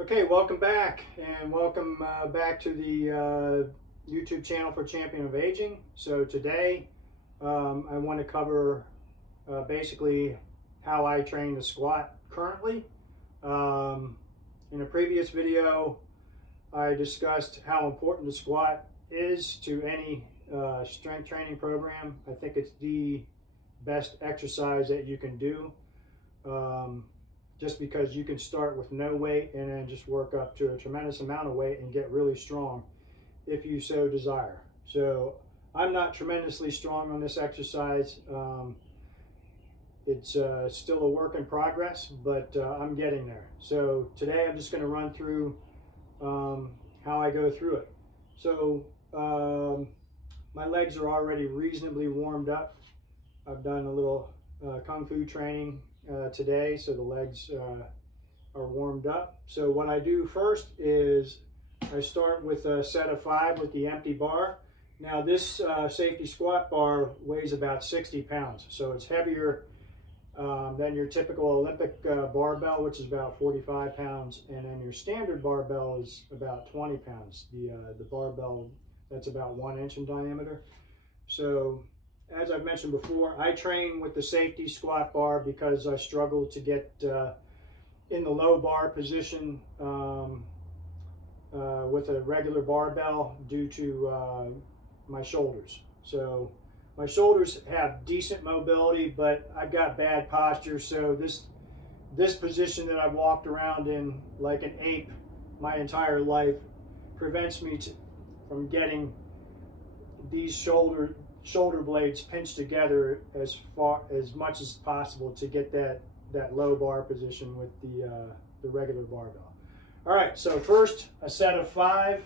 Okay, welcome back, and welcome back to the YouTube channel for Champion of Aging. So today I want to cover basically how I train the squat currently. In a previous video, I discussed how important the squat is to any strength training program. I think it's the best exercise that you can do. Just because you can start with no weight and then just work up to a tremendous amount of weight and get really strong if you so desire. So I'm not tremendously strong on this exercise. It's still a work in progress, but I'm getting there. So today I'm just going to run through how I go through it. So my legs are already reasonably warmed up. I've done a little Kung Fu training today, so the legs are warmed up. So what I do first is I start with a set of 5 with the empty bar. Now this safety squat bar weighs about 60 pounds, so it's heavier than your typical Olympic barbell, which is about 45 pounds, and then your standard barbell is about 20 pounds. The barbell that's about 1 inch in diameter. So as I've mentioned before, I train with the safety squat bar because I struggle to get in the low bar position with a regular barbell due to my shoulders. So my shoulders have decent mobility, but I've got bad posture. So this position that I've walked around in like an ape my entire life prevents me from getting these shoulder blades pinched together as much as possible to get that low bar position with the regular barbell. All right, so first a set of 5.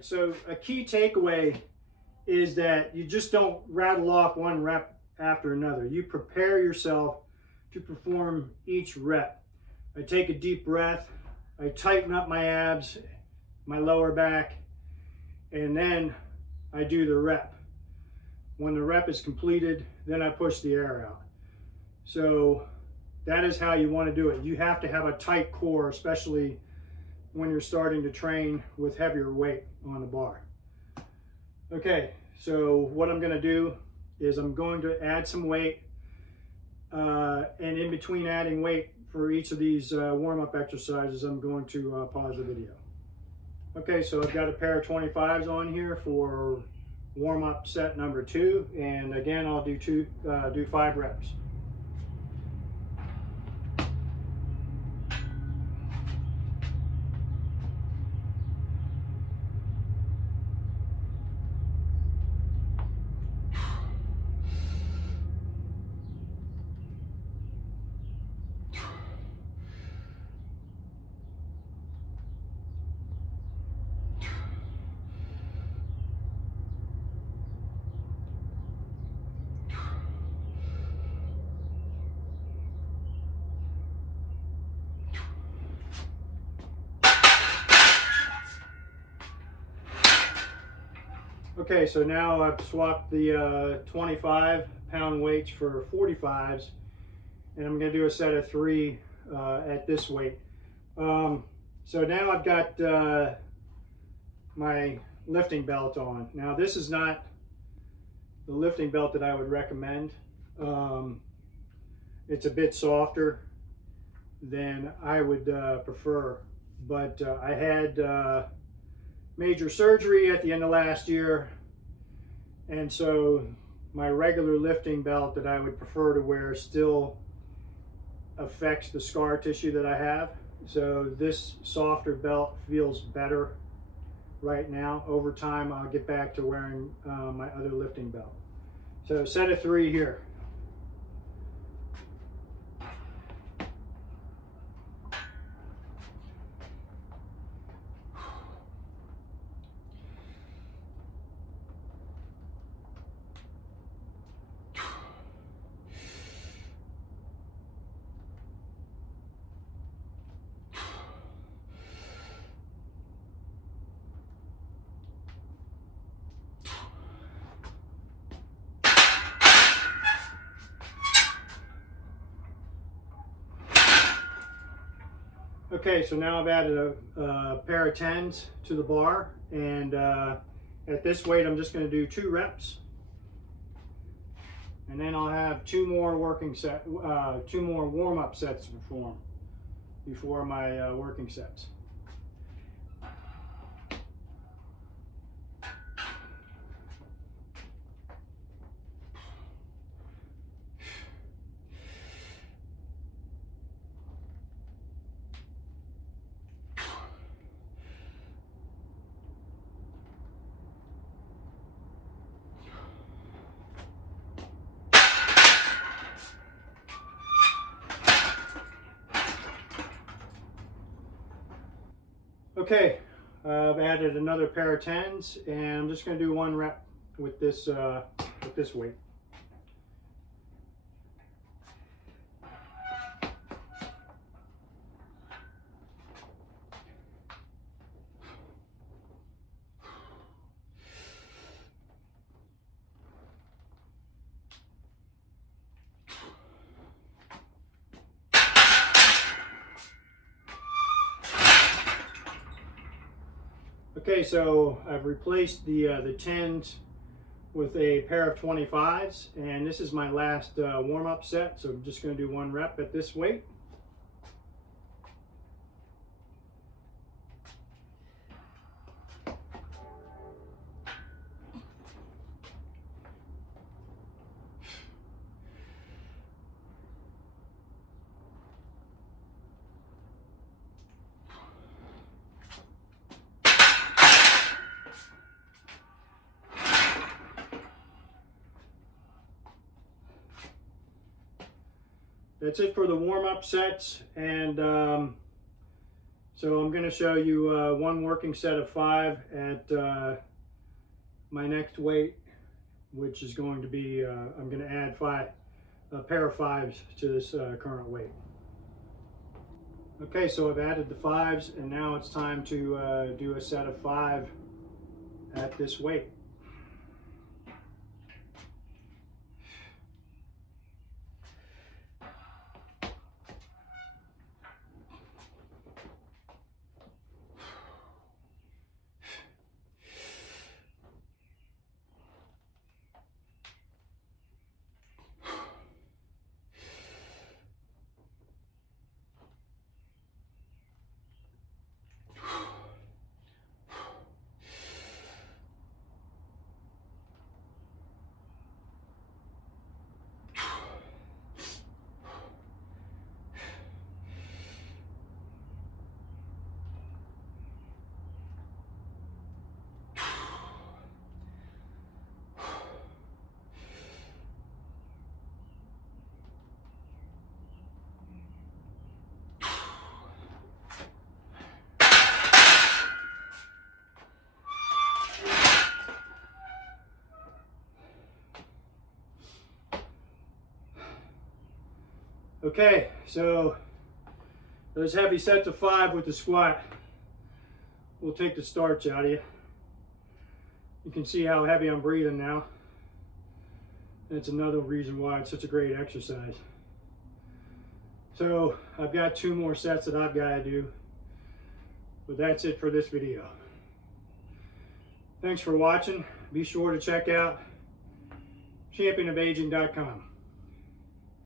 So a key takeaway is that you just don't rattle off one rep after another. You prepare yourself to perform each rep. I take a deep breath, I tighten up my abs, my lower back, and then I do the rep. When the rep is completed, then I push the air out. So that is how you want to do it. You have to have a tight core, especially when you're starting to train with heavier weight on the bar. Okay, so what I'm going to do is I'm going to add some weight, and in between adding weight for each of these warm-up exercises, I'm going to pause the video. Okay, so I've got a pair of 25s on here for warm-up set number 2, and again I'll do 5 reps. Okay, so now I've swapped the 25-pound weights for 45s, and I'm going to do a set of 3 at this weight. So now I've got my lifting belt on. Now this is not the lifting belt that I would recommend. It's a bit softer than I would prefer, but I had major surgery at the end of last year, and so my regular lifting belt that I would prefer to wear still affects the scar tissue that I have. So this softer belt feels better right now. Over time I'll get back to wearing my other lifting belt. So set of 3 here. Okay, so now I've added a pair of 10s to the bar, and at this weight I'm just going to do 2 reps, and then I'll have 2 more warm-up sets to perform before my working sets. Okay, I've added another pair of 10s, and I'm just going to do 1 rep with this weight. Okay, so I've replaced the 10s with a pair of 25s, and this is my last warm-up set, so I'm just going to do 1 rep at this weight. That's it for the warm-up sets, and so I'm going to show you 1 working set of 5 at my next weight, which is going to be, I'm going to add a pair of 5s to this current weight. Okay, so I've added the 5s, and now it's time to do a set of 5 at this weight. Okay, so those heavy sets of 5 with the squat will take the starch out of you. You can see how heavy I'm breathing now. That's another reason why it's such a great exercise. So I've got 2 more sets that I've got to do, but that's it for this video. Thanks for watching. Be sure to check out championofaging.com.